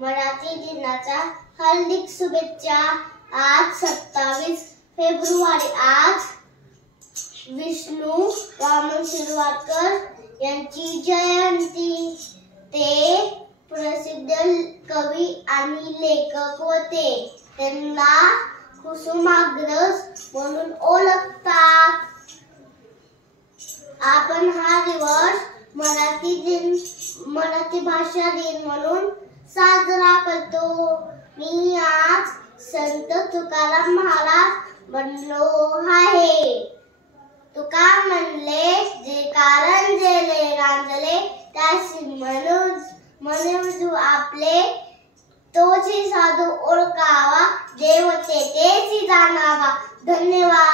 मराठी दिनाच्या हार्दिक शुभेच्छा। आज 27 फेब्रुवारी। आज विष्णू वामन शिरवाडकर यांची जयंती। ते प्रसिद्ध कवी आणि लेखक होते। त्यांना कुसुमाग्रज म्हणून ओळखतात। आपण हा दिवस मराठी भाषा दिन म्हणून साजरा करतो। मी आज संत तुकाराम महाराज बनलो आहे। तुका म्हणले जे कारण जेले रांजले त्यासी म्हणून आपले तोची साधू ओळखावा देवते तेची जाणावा। धन्यवाद।